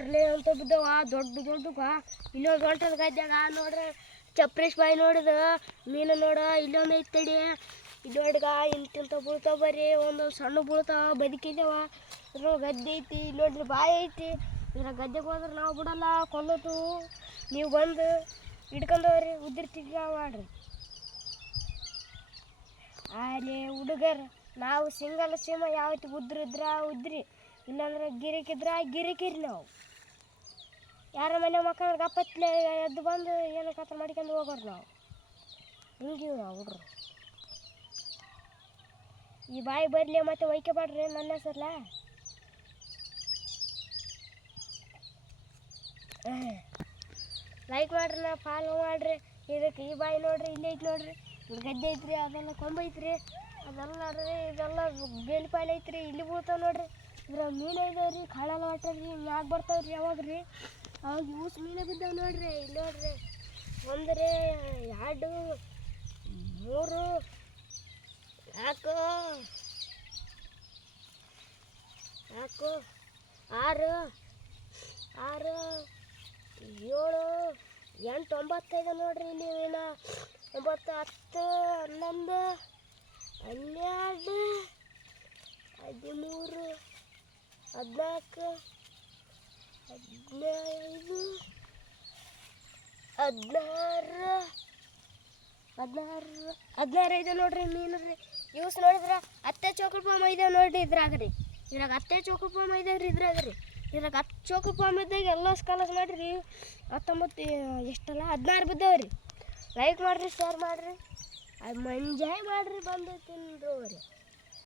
ನೋಡ್ರಿ ಅಂತ ಬಿದ್ದವ ದೊಡ್ಡ ದೊಡ್ಡವ. ಇಲ್ಲೊಂದು ಹೊಂಟದ ಗದ್ಯಾಗ ನೋಡ್ರಿ ಚಪ್ರೇಶ್ ಬಾಯಿ ನೋಡಿದ ಮೀನು ನೋಡ ಇಲ್ಲೊಂದು ಐತಡಿ. ಇಲ್ಲೊಡ್ಗ ಇಂತಿಂತ ಬೀಳ್ತಾವ ಬರ್ರಿ, ಒಂದೊಂದು ಸಣ್ಣ ಬೀಳ್ತಾವ ಬದುಕಿದ್ದಾವ. ಇದ್ರ ಗದ್ದೆ ಐತಿ, ಇಲ್ಲಿ ನೋಡ್ರಿ ಬಾಯಿ ಐತಿ. ಇದ್ರ ಗದ್ದೆಗೆ ಹೋದ್ರೆ ನಾವು ಬಿಡಲ್ಲ, ಕೊಲ್ಲೋದು. ನೀವು ಬಂದು ಹಿಡ್ಕೊಂಡವ್ರಿ ಉದ್ದಿರ್ತಿದ್ವಿ ಮಾಡ್ರಿ. ಅಲ್ಲಿ ಹುಡುಗರು ನಾವು ಸಿಂಗಲ್ ಸೀಮ ಯಾವತ್ತು ಉದ್ರಿದ್ರ ಉದ್ರಿ, ಇಲ್ಲಾಂದ್ರೆ ಗಿರಿಕಿದ್ರ ಗಿರಿಕಿರಿ. ನಾವು ಯಾರ ಮನೆ ಮಕ್ಕಳ ಗಪ್ಪತ್ಲೆ ಎದ್ದು ಬಂದು ಏನೋ ಕತ್ರ ಮಾಡ್ಕೊಂಡು ಹೋಗೋರು. ನಾವು ಹಿಂಗಿವು ನಾವು ಹುಡ್ರು. ಈ ಬಾಯಿ ಬರಲಿ ಮತ್ತೆ ಒಯ್ಕೆ ಬಾಡ್ರಿ ನನ್ನ ಹೆಸರ್ಲ. ಲೈಕ್ ಮಾಡ್ರಿ, ಫಾಲೋ ಮಾಡ್ರಿ. ಇದಕ್ಕೆ ಈ ಬಾಯಿ ನೋಡ್ರಿ, ಇಲ್ಲಿ ಐತಿ ನೋಡ್ರಿ, ಇಲ್ಲಿ ಗದ್ದೆ ಐತ್ರಿ, ಅದೆಲ್ಲ ಕೊಂಬೈತ್ರಿ, ಅದೆಲ್ಲ ನೋಡ್ರಿ, ಇದೆಲ್ಲ ಬೇಲಿಪಾಲ್ ಐತ್ರಿ. ಇಲ್ಲಿ ಬೀಳ್ತಾವ ನೋಡ್ರಿ. ಇದ್ರ ಮೀನು ಇದಾವ್ರಿ, ಕಾಳೆಲ್ಲ ಹೊಟ್ಟದ್ರಿ, ಮ್ಯಾಗ ಬರ್ತಾವ್ರಿ. ಯಾವಾಗ್ರಿ ಅವಾಗ ಯೂಸ್ ಮೀನು ಬಿದ್ದಾವ ನೋಡ್ರಿ. ಇಲ್ಲಿ ನೋಡ್ರಿ, ಒಂದ್ರಿ, ಎರಡು, ಮೂರು, ನಾಲ್ಕು, ಆರು, 7, 8, 9 ನೋಡ್ರಿ. ಇಲ್ಲಿ ಮೀನು 9, 10, 11, 12, 13, 14, 15, 16 ಇದೆ ನೋಡ್ರಿ ಮೀನು ರೀ. ಯೂಸ್ ನೋಡಿದ್ರೆ ಹತ್ತೆ ಚೋಕಲ್ ಪಾಮ್ ಇದಾವೆ ನೋಡ್ರಿ. ಇದ್ರಾಗ್ರಿ ಇದ್ರಾಗ ಹತ್ತೆ ಚೋಕಲ್ ಪಾಮ್ ಇದಾವ್ರಿ. ಇದ್ರಾಗ್ರಿ ಇದ್ರಾಗ 10 ಚೋಕಲ್ ಪಾಮ್ ಇದ್ದಾಗ ಎಲ್ಲ ಕಲಸ್ ನೋಡ್ರಿ. 19 ಎಷ್ಟಲ್ಲ 16 ಬಿದ್ದಾವ್ರಿ. ಲೈಕ್ ಮಾಡಿರಿ, ಶೇರ್ ಮಾಡಿರಿ, ಅದು ಮಂಜಾಯ್ ಮಾಡಿರಿ, ಬಂದು ತಿಂದು ರೀ.